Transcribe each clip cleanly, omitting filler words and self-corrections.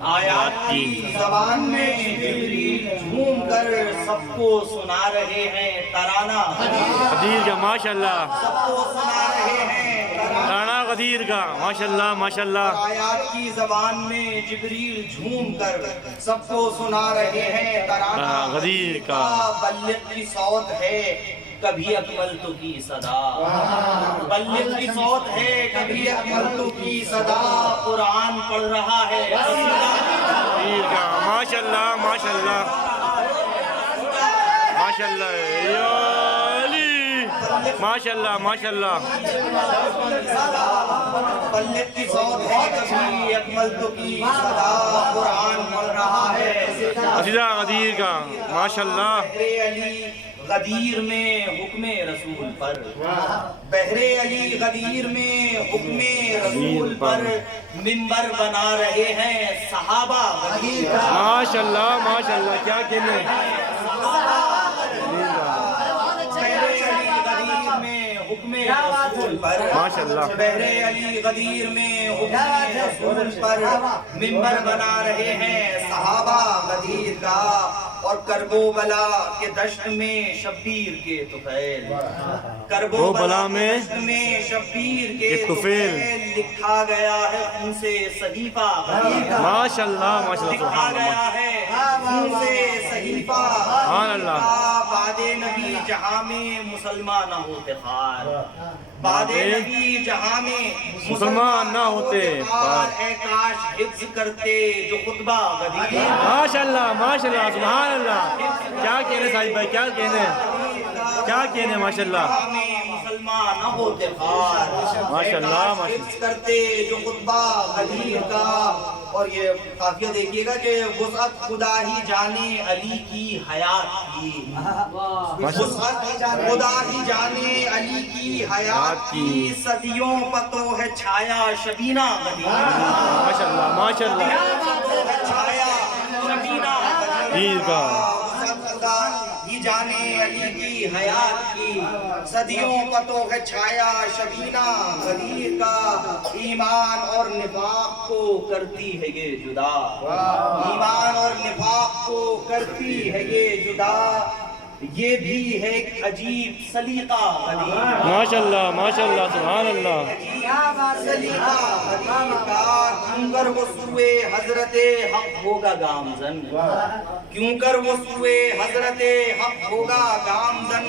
آیات کی زبان میں جبریل جھوم کر سب کو سنا رہے ہیں ترانہ غدیر کا ماشاءاللہ، سب کو سنا رہے ہیں ترانہ غدیر کا ماشاءاللہ ماشاءاللہ۔ آیات کی زبان میں جبریل جھوم کر سب کو سنا رہے ہیں ترانہ غدیر کا بلغ کی صوت ہے کبھی اکملت کی صدا، بلغ کی صوت ہے کبھی اکملت کی صدا، قرآن پڑھ رہا ہے غدیر کا ماشاءاللہ ماشاءاللہ ماشاءاللہ یا علی ماشاءاللہ ماشاءاللہ۔ بلغ کی صوت ہے کبھی اکملت کی صدا، قرآن پڑھ رہا ہے عزیزہ غدیر کا ماشاءاللہ۔ بحر علی غدیر میں حکم رسول پر، بحر علی غدیر میں حکم رسول پر منبر بنا رہے ہیں صحابہ غدیر کا ماشاءاللہ ماشاءاللہ، کیا کہنے حکم رسول پر، ماشاءاللہ۔ بحر علی غدیر میں حکم رسول پر منبر بنا رہے ہیں صحابہ غدیر کا، اور کربلا کے دشت میں شبیر کے طفیل، کربلا میں شبیر کے طفیل لکھا گیا ہے خون سے صحیفہ غدیر کا، ماشاءاللہ ماشاءاللہ لکھا سبحان گیا اللہ ہے خون سے صحیفہ سبحان اللہ۔ بعد نبی جہاں میں مسلمان نہ ہوتے خار، بعد نبی جہاں میں مسلمان نہ ہوتے خار، اے کاش حفظ کرتے جو خطبہ غدیر، ماشاءاللہ ماشاءاللہ سبحان اللہ۔ کیا کہنے صاحب بھائی، کیا کہنے کیا کہنے ماشاءاللہ مسلمان نہ ہوتے خار، ماشاءاللہ حفظ کرتے جو خطبہ غدیر کا۔ اور یہ قافیہ دیکھیے گا کہ وسعت خدا ہی جانے علی کی حیات کی، وسعت خدا ہی جانے علی کی حیات کی، صدیوں پتو ہے چھایا شبینہ غدیر، ماشاءاللہ ماشاءاللہ چھایا شبینہ غدیر کا خدا ہی جانے علی کی حیات کی، صدیوں پتو ہے چھایا شبینہ غدیر کا، ایمان اور نفاق کو کرتی ہے یہ جدا، ایمان اور نفاق کو کرتی ہے یہ جدا، یہ بھی ہے ایک عجیب سلیقہ غدیر، ماشاءاللہ ماشاءاللہ سبحان اللہ۔ سلیقہ غدیر کا، کیوں کر وہ سوئے حضرت حق ہوگا گامزن، کیوں کر وہ سوئے حضرت حق ہوگا گامزن،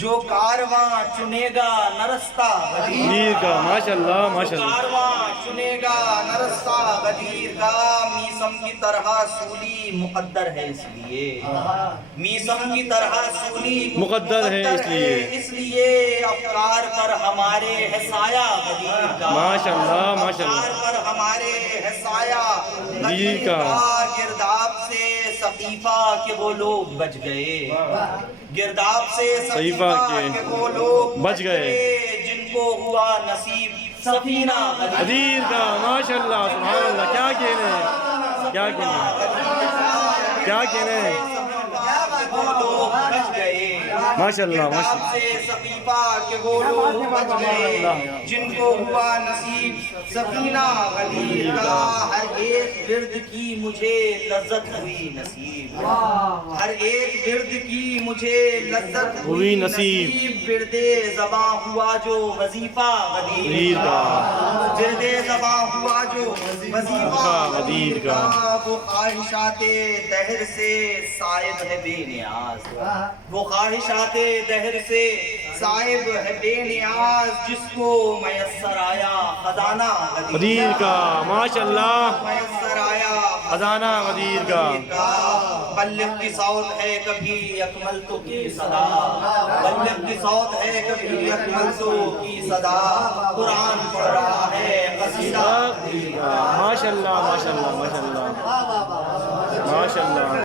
جو کارواں چنے گا نرستہ غدیر غدیر کا ماشاءاللہ ماشاءاللہ کارواں چنے گا نرستہ غدیر کا، میسم کی طرح سولی مقدر ہے اس لیے، میسم کی طرح سولی مقدر ہے اس لیے افکار پر ہمارے ہے سایہ غدیر کا، ماشاءاللہ ماشاءاللہ افکار پر ہمارے ہے سایہ غدیر کا، گرداب سے سقیفہ کے وہ لوگ بچ گئے، گرداب سے صحیفہ کے وہ لوگ بچ گئے، جن کو ہوا نصیب سفینہ غدیر کا ماشاءاللہ سبحان اللہ۔ کیا کہنے کیا کہنے کیا کہنے ماشاءاللہ ماشاءاللہ سے سقیفہ کے وہ لوگ بچ گئے، جن کو ہوا نصیب سفینہ غدیر کا، ہر ایک ورد کی مجھے لذت ہوئی نصیب، ہر ایک ورد کی مجھے لذت ہوئی نصیب، ورد زباں ہوا جو وظیفہ غدیر کا، ورد زباں ہوا جو وظیفہ غدیر کا، وہ خواہشات دہر سے صائب ہے بے نیاز، وہ خواہشات دہر سے صائب ہے بے نیاز، جس کو میسر آیا خزانہ غدیر کا ماشاءاللہ، میسر آیا خزانہ غدیر کا، بلغ کی صوت ہے کبھی اکملت کی صدا، بلغ کی صوت ہے کبھی اکملت کی صدا، قرآن پڑھ رہا ہے قصیدہ ماشاءاللہ ماشاءاللہ ماشاءاللہ ماشاءاللہ۔